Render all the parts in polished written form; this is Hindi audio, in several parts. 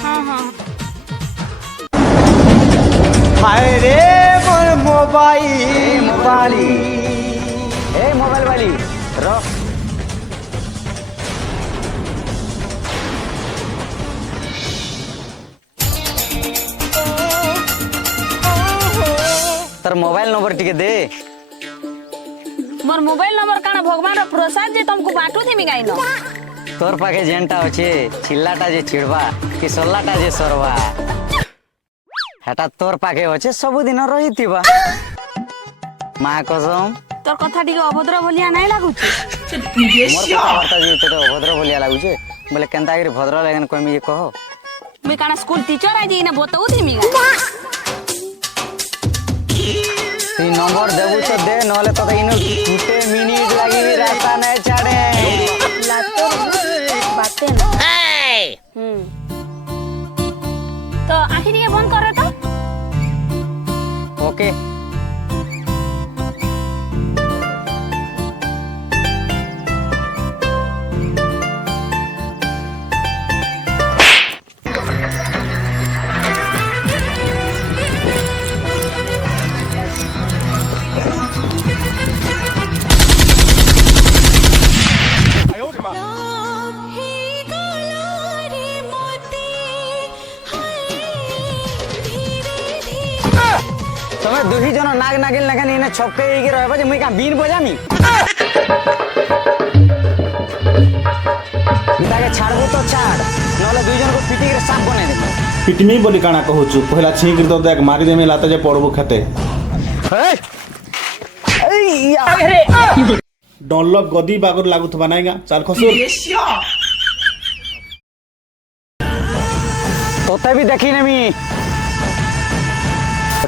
हाँ हाँ हाय रे मोर मोबाइल वाली, ए मोबाइल वाली रो। तर मोबाइल नंबर टिके दे। मोर मोबाइल नंबर काना भगवान रो प्रसाद जे तुमको बाटू थी मिगाई न। तोर पाखे जेनटा अच्छे चिल्लाटा जे चिड़वा कि सोल्लाटा जे सरवा हेटा तोर पाखे अच्छे सब दिन रही थिबा। माँ कसम तोर कथा टिके अभद्र बोलिया नहीं लागुची। मोर कथाबार्ता जे तो अभद्र बोलिया लागुचे बोले केनता गिरी भद्र लगन कमी जे कहो। मैं काना स्कूल टीचर आई जे इने बताऊ थी मिगा। तू नंबर देबू तो दे नले तो इनो गुटे मिनिट लागी भी रास्ता नहीं छाड़े। लातो बातें न। तो आखिर ये बंद कर रहे तो ओके तमे दुही जन नाग नागिल नखन इने छपके के रहबा जे मुई का बीन बजामी। ताके छाड़बो तो छाड़ नले दुई जन को पिटी के साफ बने दे। पिटमी बोली काना कहूचु पहला छींक तो देख मारी देमे लाता जे पड़बो खेते। हे ए यार डॉनलॉप गदी बागर लागुथबा नाइगा चाल खसुर। तोते भी देखी नेमी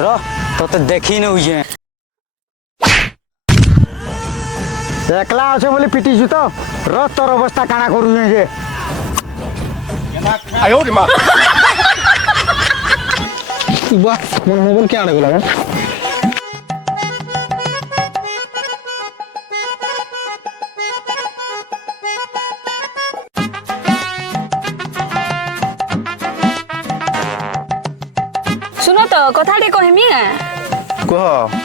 रो तोते देखी न हुजे एकला আছে বলে পিটিছু তো র তোর অবস্থা কানা করু যে। आयो रे मां वाह मोर मोबाइल के आड़े गेला। सुनो तो कथा टे कहमी कह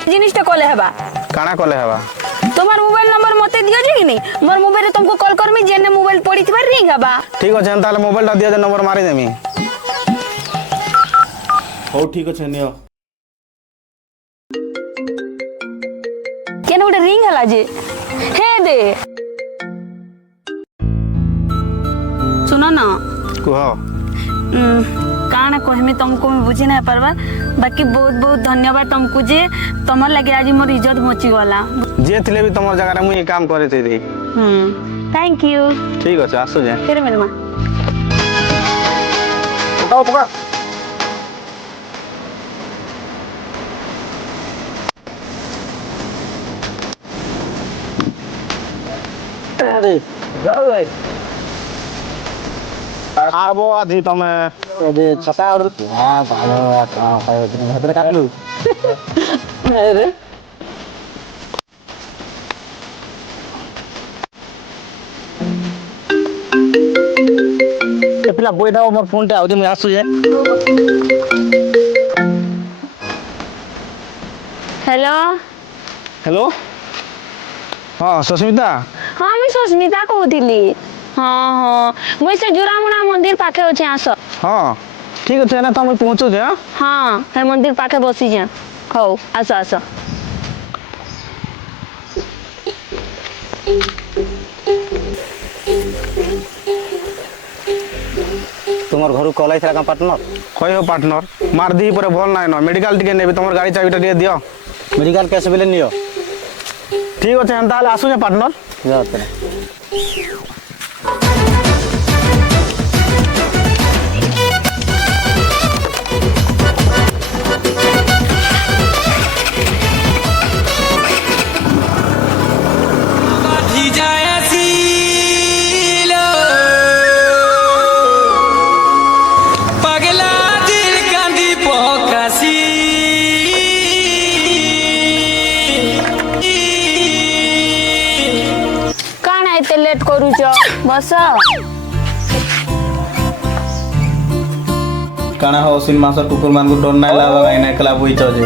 जिनिसटा कले हेबा काना कले हवा। तुम्हार मोबाइल नंबर मते दियो जे कि नहीं मोर मोबाइल तुमको कॉल करमी जेने मोबाइल पड़ी थबा रिंग हेबा। ठीक अछि ताले मोबाइल ता दिया जे नंबर मारी देमी। हो ठीक अछि नियो केने उडे रिंग हला जे हे दे सुनो ना कह काना कहमी तुमको मैं बुझी नहीं पारबा बाकी बहुत बहुत धन्यवाद तुमको जे तुमर लगे आज मोर इज्जत बची गला। जे थिले भी तमर जगह रे मुई काम करे थी रे। Thank you. ठीक अछि आसो जे फिर मिलमा पकाओ पका अरे जाओ भाई आबो आधी तमे अरे छता और हां भालो काम पायो दिन हतरे काटलू। अरे ए पिला बोई दाओ मोर फोन टा आउदी मैं आसु जे। हेलो हेलो हां सुस्मिता हाँ मैं सुस्मिता कहूली। हाँ हाँ मुई से जुरामुना मंदिर पाखे अच्छे आस। हां ठीक अछि ना तमे पहुंचो जे। हाँ हे मंदिर पाखे बसी जा हौ आस आस। तुमर घर कॉल आइथला का पार्टनर कहि हो पार्टनर मार दी परे भल नाइ न मेडिकल टिके नेबे तमर गाड़ी चाबीटा दे दियो। मेडिकल कैसे बेले नियो ठीक अछि हम ताले आसु जे पार्टनर जाओ तने। लेट करूच बस କାଣା ହୋ ଅଶ୍ୱିନ ମାସ ଟୁକୁର ମାନଙ୍କୁ ଡର ନାଇଁ ଲାଗବା କାଇଁ ଏକଲା ବଇଛ ଯେ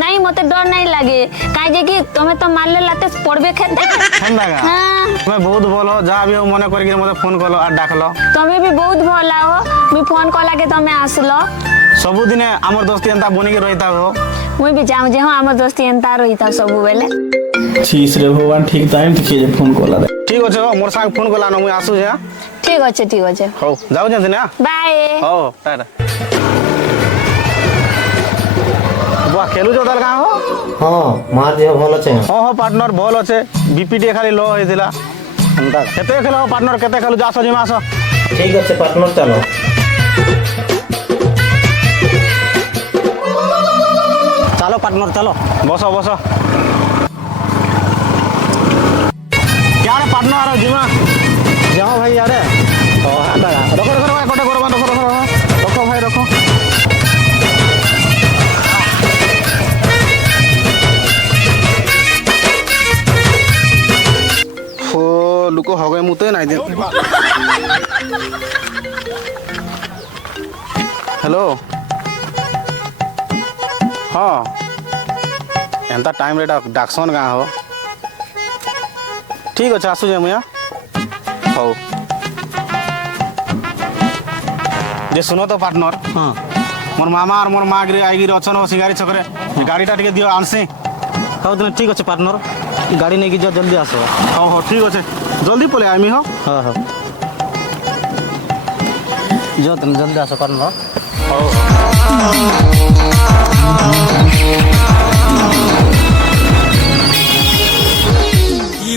नहीं मते डर नहीं लगे काहे जे कि तमे तो मारले लाते पड़बे खेते ହେନ୍ତା କା हां ତୁମେ ବହୁତ ଭଲ ଯାହା ବି ହଉ ମନେ କରିକି ମୋତେ ଫୋନ୍ କଲ ଆର୍ ଡାକଲ तमे भी बहुत भला हो मी फोन कला के तमे आसलो ସବୁଦିନେ ଆମର ଦୋସ୍ତି ଏନ୍ତା ବନିକି ରହିଥାଉ ହୋ मुई भी जाऊं जे हो हमर दोस्ती एंता रहिता सब बेले ଛିସ୍ ରେ ଭଗବାନ ଠିକ ଟାଇମ ଟିକେ ଯେ ଫୋନ କଲା ରେ ଠିକ୍ ଅଛି ହୋ ମୋର ସାଙ୍ଗ ଫୋନ୍ କଲାନ ମୁଇଁ ଆସୁଛେ ଆଁ ठीक अच्छे ହଉ ଯାଉଛନ୍ତି ନା बाय ହଉ ତାହେଲେ ବୁଆ ଖେଲୁଛ ତାହେଲେ କାଁ ହୋ ହଁ ମାର ଦେହ ଭଲ ଅଛି ହଁ ହଁ ପାର୍ଟନର ଭଲ ଅଛେ ବିପି ଟିକେ ଖାଲି लो ହେଇଥିଲା ଏନ୍ତା କେତେ ଖେଲ ପାର୍ଟନର କେତେ ଖେଲୁଛ ଆସ ଯିମା ଆସ ଠିକ ଅଛି ପାର୍ଟନର ଚାଲ ଚାଲ ପାର୍ଟନର ଚାଲ ବସ ବସ କ୍ୟାଡ଼େ ପାର୍ଟନର ଯିମା ଯାଅ ଭାଇ ଆଡ଼େ ରଖ ରଖ ରଖ ଗୋଟେ କରବା ରଖ ରଖ ରଖ ରଖ ଭାଇ ରଖ ଓ ଲୋକ ହଗେ ମୁତେ ନାଇଁ ଦେ ହ୍ୟାଲୋ ହଁ ଏନ୍ତା ଟାଇମ୍ରେ ଏଇଟା ଡାକସନ୍ ଗାଁ ହବ ଠିକ୍ ଅଛି ଆସୁଛେ ମୁଇଁ ହଉ ଯେ ଶୁନ ତ ପାର୍ଟନର ହଁ মোর মামা আর মোর মা গিরে আইগিরি অছন সিঙ্গারি ছকরে গাড়িটা টিকে দিও আনসি ହଉ ଦିନ ଠିକ୍ ଅଛି ପାର୍ଟନର ଗାଡ଼ି ନେଇକି ଯାଅ ଜଲ୍ଦି ଆସ হও হও ঠিক আছে জলদি পলে আইমি হ ହଁ ହଁ ଯାଅ ତୁମେ ଜଲ୍ଦି ଆସ ପାର୍ଟନର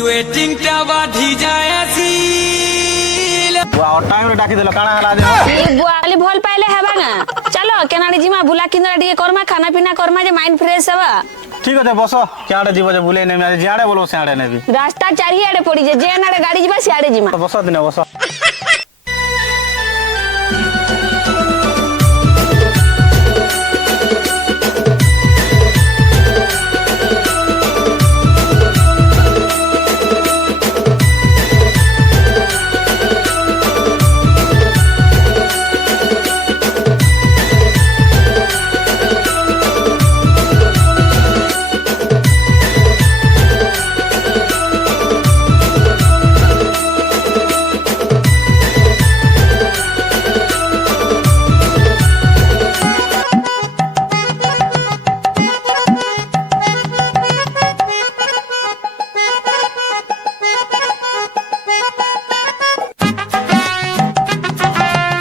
ওয়েটিংটা বাধি যায় আসিল আর টাইমরে ডাকি দেল কাଣା হলা যে बुआली भल पाइले हेबा ना चलो केनाडी जिमा बुला किंदरा टिके करमा खाना पीना करमा जे माइंड फ्रेश हेबा ঠিক আছে বস কেয়াড়ে যাব যে বুলাই নেমি আজ জিয়াড়ে বলো সিয়াড়ে নেবি रास्ता चारिआडे पड़ी जे नाडे गाड़ी जिबा सियाडे जिमा বস দিনে বস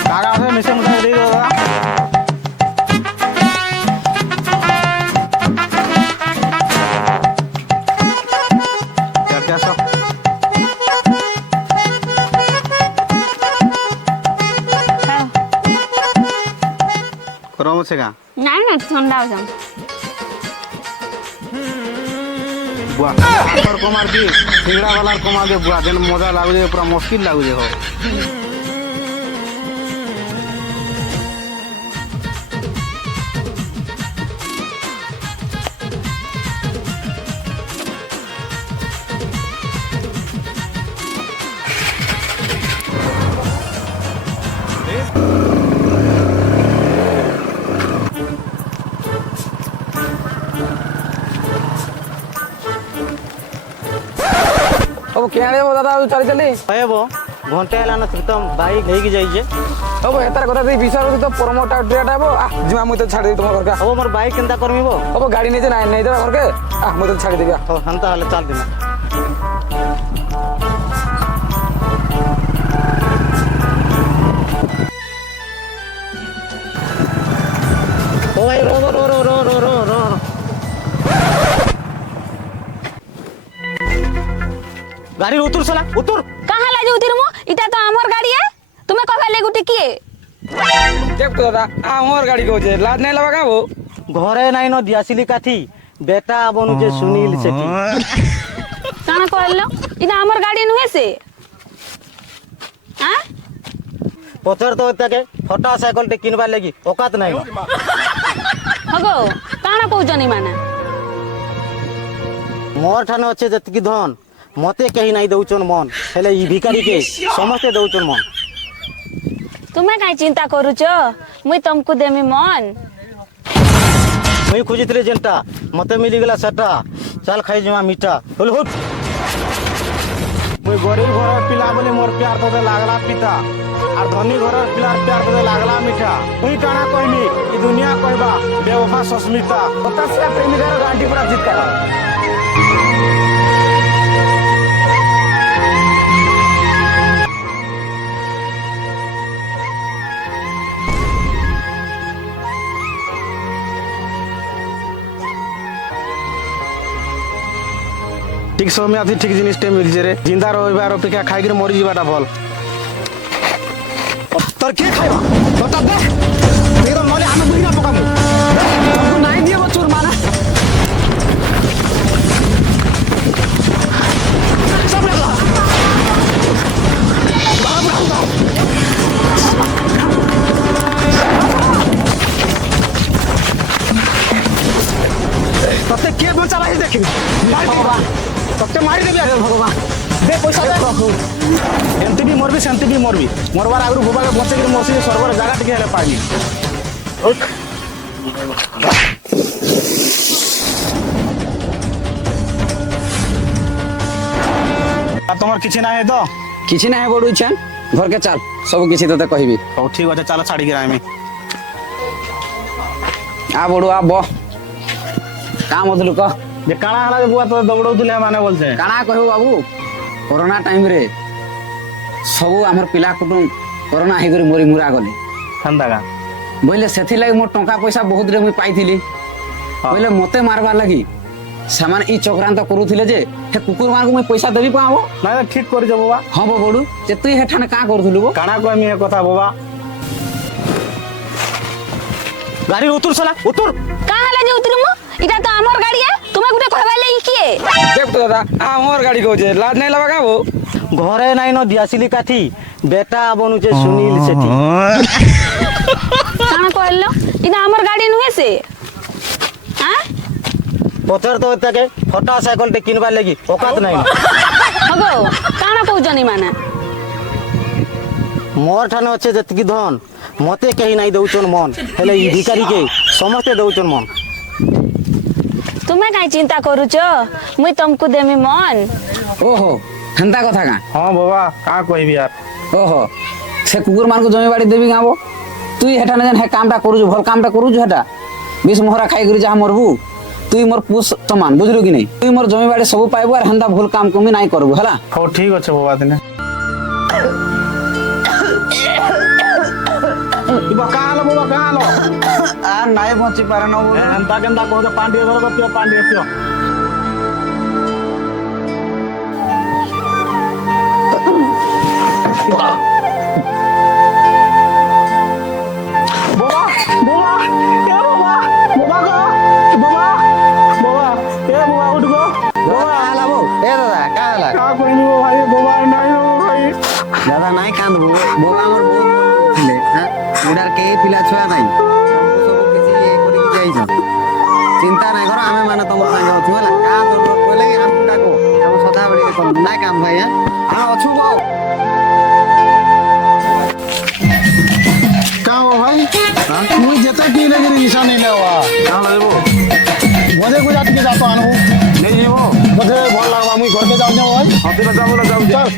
টাকা আছে মিশে মুশে দিয়ে দেবো দাদা চারশো গরম আছে গা না না ঠান্ডা हो जाम বুয়া তোর কমার কি সিংড়া वाला কমা দে বুয়া যেন মজা লাগুছে পুরা মুশকিল লাগুছে হো अब क्या दादा चली चली ହେବ ଘଣ୍ଟେ ହେଲାନ ତ ବାଇକ୍ ହେଇକି ଯାଇଛେ अब हेतार कथा दे विचार तो प्रमोटा ट्रियाटा अब जिमा मुई तो छाड़ दे तुम घर का ହବ ମୋର ବାଇକ୍ କେନ୍ତା କରମିବ अब गाड़ी नहीं जाए नहीं जाए घर के मुई तो छाड़ देबी ହଉ ହେନ୍ତା ହେଲେ ଚାଲ ଦିନ ଓ ଭାଇ ରୋ ରୋ ରୋ ରୋ ରୋ ରୋ ରୋ ଗାଡ଼ି ଉତୁର ସଲା ଉତୁର कहां ला जाऊ तिरमो इटा तो हमर गाड़ी है तुम्हें कहबा ले गुटे किए देख तो दादा हमर गाड़ी को जे लाज नहीं लगा वो ଘରେ ନାଇଁ ନ ଦିଆସିଲି କାଠି ବେଟା ବନୁଛେ ସୁନୀଲ ସେଠି काना कहलो इटा हमर गाड़ी नुहे से हां ପଚାର ତ ତାକେ ଫଟା ସାଇକେଲଟେ କିଣିବାର ଲାଗି ଅକାତ ନାହିଁ हगो काना कहउजनी माने ମୋର ଠାନେ ଅଛେ ଯେତିକି ଧନ ମତେ କେହି ନାଇଁ ଦଉଛନ୍ ମନ ହେଲେ ଇ ଭିକାରୀକେ ସମସ୍ତେ ଦଉଛନ୍ ମନ तुम्हें काई चिंता करूछ मुई तुमको देमी मन मुई खोजिଥିଲି ଯେନ୍ଟା ମତେ ମିଳିଗଲା ସେଟା ଚାଲ ଖାଇ ଯିମା ମିଠା ହୁଲ ହୁଟ ମୁଇଁ ଗରିବ ଘରର ପିଲା ବୋଲି ମୋର ପ୍ୟାର ତୋତେ ଲାଗଲା ପିତା আর ধনী ঘরের পিলার প্যার তোদের লাগলা মিঠা তুই কানা কইমি এই দুনিয়া কইবা বেওফা সস্মিতা बतासिया प्रेमिकार गांठी पूरा जीत करा ঠিক সময় আছি ঠিক জিনিসটা মিলছে রে জিন্দা রইবার অপেক্ষা খাইকি মরি যাবাটা ভাল তোর কে খাইবা তোরটা দে একদম নলে আমি বুঝি না পকামু তোর নাই দিয়ে বচুর মানা সব লাগলা তোতে কে বচালাই দেখি বাবা তোতে মারি দেবি আরে ভগবান দে পয়সা দে এমতি বি মরবি সেমতি বি মরবি মরবার আগরু ভোবাকে বসেকি মরছি সর্বর জায়গা টিকে হেলে পাইনি তোমার কিছু না হে তো କିଛି ନାହିଁ ବଢୁଛନ୍ ଘରକେ ଚାଲ ସବୁ କିଛି ତତେ କହିବି ହଉ ଠିକ ଅଛି ଚାଲ ଛାଡ଼ିକି ଆମେ ଆ ବଡୁ ଆ ବ କାଁ ମଧୁଲୁ କହ ଯେ କାଣା ହେଲା ଯେ ବୁଆ ତୋତେ ଦୌଡଉଥିଲେ ମାନେ ବୋଲছে କାଣା କହିବୁ ବାବୁ କରୋନା ଟାଇମରେ ସବୁ ଆମର ପିଲା କୁଟୁମ କରୋନା ହେଇକରି ମରି ମୁରା ଗଲେ ହେନ୍ତା କା ବୋଇଲେ ସେଥିଲାଗି ମୋର ଟଙ୍କା ପଇସା ବହୁତରେ ମୁଇଁ ପାଇଥିଲି ବୋଇଲେ ମତେ ମାରବାର ଲାଗି ସେମାନେ ଇ ଚକ୍ରାନ୍ତ କରୁଥିଲେ ଯେ ହେ କୁକୁର ମାନଙ୍କୁ ମୁଇଁ ପଇସା ଦେବି ପାବ ନାଇଁ ଠିକ କରିଛ ବାବା ହଁ ବୋ ବଡୁ ଯେ ତୁଇ ହେଠାନେ କାଁ କରୁଥିଲୁ ବୋ କାଣା କହମି ଏ କଥା ବାବା ଗାଡି ଉତୁର ସଲା ଉତୁର कहाँ हला जे उतरमु इटा तो हमर गाड़ी है तुम्हें गुटे कहबा ले किए देख तो दादा हमर गाड़ी को जे लाज नहीं लगा का वो ଘରେ ନାଇଁ ନ ଦିଆସିଲି କାଠି ବେଟା ବନୁଛେ ସୁନୀଲ ସେଠି काना कहलो इटा हमर गाड़ी नुहे से हां ପଚାର ତ ତାକେ ଫଟା ସାଇକେଲ ଟେ କିଣିବାର ଲାଗି ଅକାତ ନାଇଁ हगो काना कहउजनी माने मोर ठाने अच्छे जतकी धन मते कहीं नहीं दउचन मन हेले ई भिखारी के समस्ते दउचन मन तुम्हें काई चिंता करूचो मुई तुमको देमी मन ओहो ହେନ୍ତା କଥା କାଁ ହଁ ବାବା କାଣା କହିବି यार ଓହୋ ସେ କୁକୁର ମାନଙ୍କୁ ଜମି ବାଡ଼ି ଦେବି ଗାଁବ ତୁଇ ହେଠାନେ ଯେନ୍ ହେ କାମଟା କରୁଛୁ ଭଲ କାମଟା କରୁଛୁ ହେଟା ବିଷ ମହରା ଖାଇକରି ଯାହା ମରବୁ ତୁଇ ମୋର ପୁଷ ସମାନ ବୁଝିଲୁ କି ନାଇଁ ତୁଇ ମୋର ଜମି ବାଡ଼ି ସବୁ ପାଇବୁ ଆର ହେନ୍ତା ଭୁଲ କାମ କମି ନାଇଁ କରବୁ ହେଲା ହଉ ଠିକ ଅଛି ବାବା ଦିନେ ଇବା କାଁ ହେଲା ବାବା କାଁ ହେଲା ଆ ନାଇଁ ବଞ୍ଚି ପାରେ ନ ଏନ୍ତା କେନ୍ତା କହୁଛ ପାଣି ଟିକେ ଧର ତ ପିଅ ପାଣି ଟିକେ ପିଅ বাবা বাবা এ বাবা বাবা গো বাবা বাবা এ বাবা উঠ গো বাবা ହେଲା ବୋ ଏ ଦାଦା କାଁ ହେଲା কা কইনি গো ভাই বাবা নাই গো ভাই ଦାଦା ନାଇଁ କାନ୍ଦବୁ ବୋବା ଆମର ବହୁତ ମନ ଥିଲେ ହଁ ଏଇଟାର କେହି ପିଲା ଛୁଆ ନାହିଁ ସବୁ କିଛି ଇଏ କରିକି ଯାଇଛ ଚିନ୍ତା ନାଇଁ କର ଆମେ ମାନେ ତମ ସାଙ୍ଗେ ଅଛୁ ହେଲା କାଁ ତୋର କହିଲେ କି ଆମକୁ ଡାକ ଆମେ ସଦାବେଳେ କରୁ ନାଇଁ କାମ ଭାଇ ଆମେ ଅଛୁ ବୋ কা গো ভাই মুই যেতে কি লাগি নিশা নেই নেওয়া কাঁ লাগবো মজে গুজা টিকে যাতো আনবো নেই যাব মজে ভাল লাগবা মুই ঘরকে যাও যাও ভাই হ্যাঁ তুই যাবো না যাও চল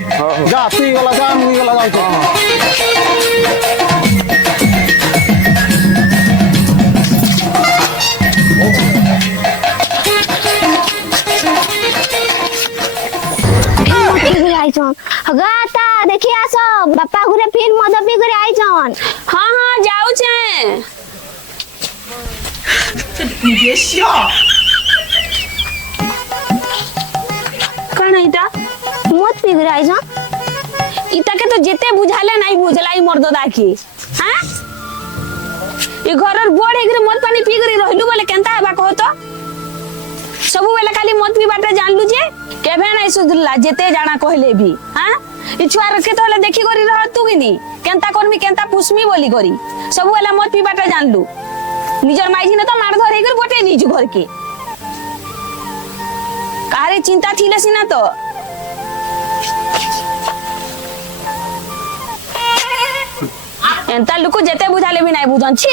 যা তুই গলা যা মুই গলা যাও চল आइछन हगाता देखि आस बापा घरे फिर मद पी करे आइछन हाँ हाँ जाऊ छे कौन इटा मद पी करे आइछन इता के तो जेते बुझाले नहीं बुझलाई मोर दादा की हां ई घरर बोड़ एकरे मद पानी पी करी रहलु बोले केनता हेबा कहो तो सब बेला खाली मद पी बाटे जानलु जे केबे नहीं सुधरला जेते जाना कहले भी हां ई छुआर के तोले देखि करी रह तू किनी केनता करमी केनता पुष्मी बोली करी सब बेला मद पी बाटे जानलु निजर माइजी ने तो मार धरे कर गोटे नीजु घर के कारे चिंता थिले सिना तो एंता लोक जेते बुझाले भी नहीं बुझन छी।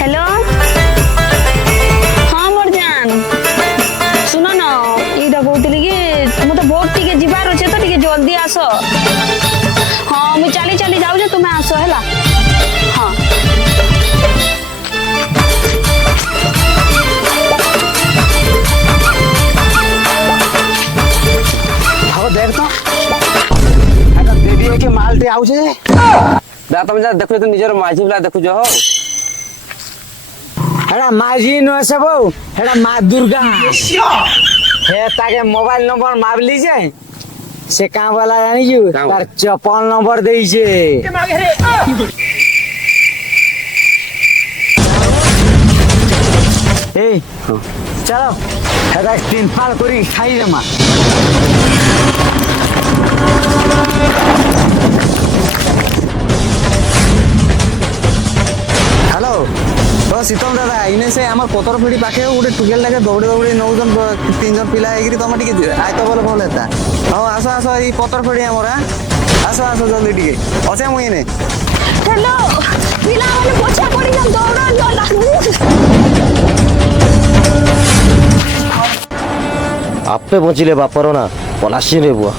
हेलो हाँ मोर जान सुनो ना इटा कहतली कि मते बहुत टिके जिबार अछि तो टिके जल्दी आसो। हाँ मुई चली चली जाऊ जे तुमे आसो हैला। हाँ अब देख तो हेटा देवी के माल दे आउ छे दा तुम जा देखो तो निजर माझी वाला देखो जो हेटा माझी न सब हेटा मां दुर्गा हे ताके मोबाइल नंबर मारली जे से का वाला जानी जू तार चपल नंबर देई छे ए चलो हेटा 3 फाल करी खाई रे मां। हेलो तो शीतल दादा इने से आम पतर फिड़ी पाखे गोटे टुकेल लागे दौड़ी दौड़ी नौजन 3 जन पिला होगी तुम टे आय तो बोले भल होता। हाँ आस आस ये पतर फिड़ी आमर आस आस जल्दी टे अच्छे मुझे ने हेलो पिला माने पोछा पड़ी जम दौड़ा जो लागू। आपे बचिले बापर ना पलासी रे बुआ।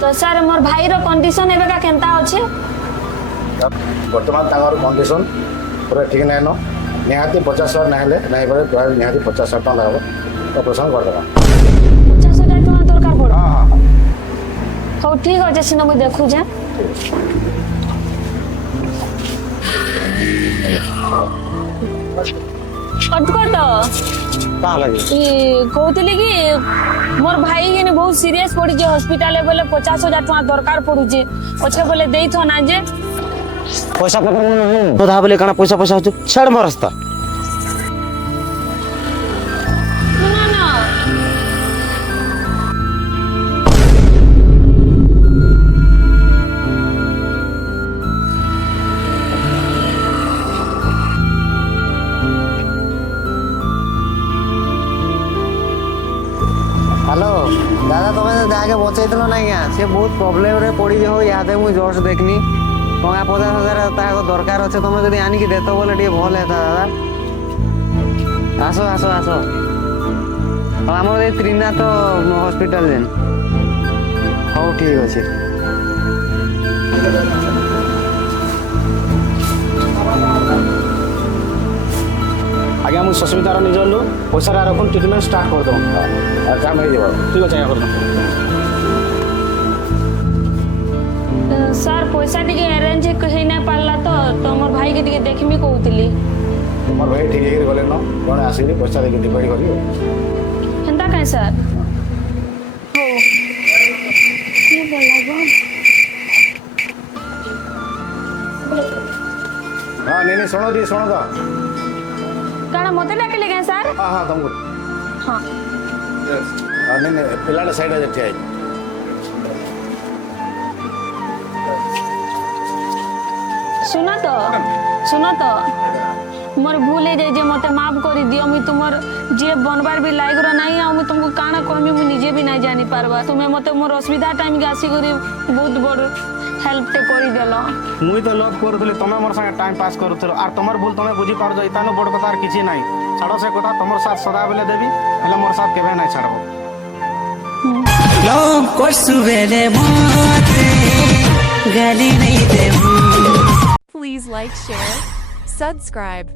तो सर मोर भाई रो कंडीशन एबे का केनता अछि? वर्तमान तांगर कंडीशन पूरा ठीक नहीं न निहाती 50,000 ना हेले नहीं पड़े निहाती 50,000 टका लागबो ऑपरेशन कर देबा। 50,000 टका दरकार पड़ो। हां हां हो ठीक अछि सिनो मु देखु जे। अटकट का लगे ई कहतली कि मोर भाई के बहुत सीरियस पड़ी जे हॉस्पिटल बोले 50,000 टका दरकार पड़ू जे ओछे बोले देई थो ना जे पैसा पकड़ तो धा बोले काना पैसा पैसा हो छड़ मो रास्ता ना ना हेलो दादा तुम्हें जाके बचाई ना क्या सी बहुत प्रोब्लेम रे पड़ी हो यादे मुझे जस्ट देखनी टका 50,000 दरकार अच्छे तुम जो आनिकी देत बोले टे भल है दादा आस आस आस आम त्रिनाथ हॉस्पिटल जेन हाँ ठीक अच्छे आगे मुझे सस्मितार निजर लु पैसा रखुन ट्रिटमेंट स्टार्ट कर दो काम हो ठीक अच्छे आज्ञा कर सर पैसा टिके अरेंज कहि ना पारला तो मोर भाई के टिके देखमी कहउतली तुम भाई ठीक है गले न जड़े आसिक पैसा देके डिपेंड कर हेंता काहे सर हो ये बोला हाँ नहीं सुनो दी सुनो तो काना मते डाकले के सर हाँ हाँ तुमको हां नहीं पिला साइड ठिया सुनो तो मोर भूल है जे मते माफ कर दियो मुई तुमर जे बनबार भी लायक रो नहीं आ मुई तुमको काना कहमी मुई निजे भी नहीं जानी पारबा तुमे मते मोर असुविधा टाइम के आसी करी बहुत बड़ हेल्प ते करी देलो मुई तो लव करथले तमे मोर संगे टाइम पास करथलो आर तमर भूल तमे बुझी पार जाई तानो बड़ कथा किछि नाही छाड़ो से कथा तमर साथ सदा बेले देबी हेले मोर साथ केबे नाही छाड़बो लोग को सुबेरे माते गाली नहीं देबू। Please like, share, subscribe.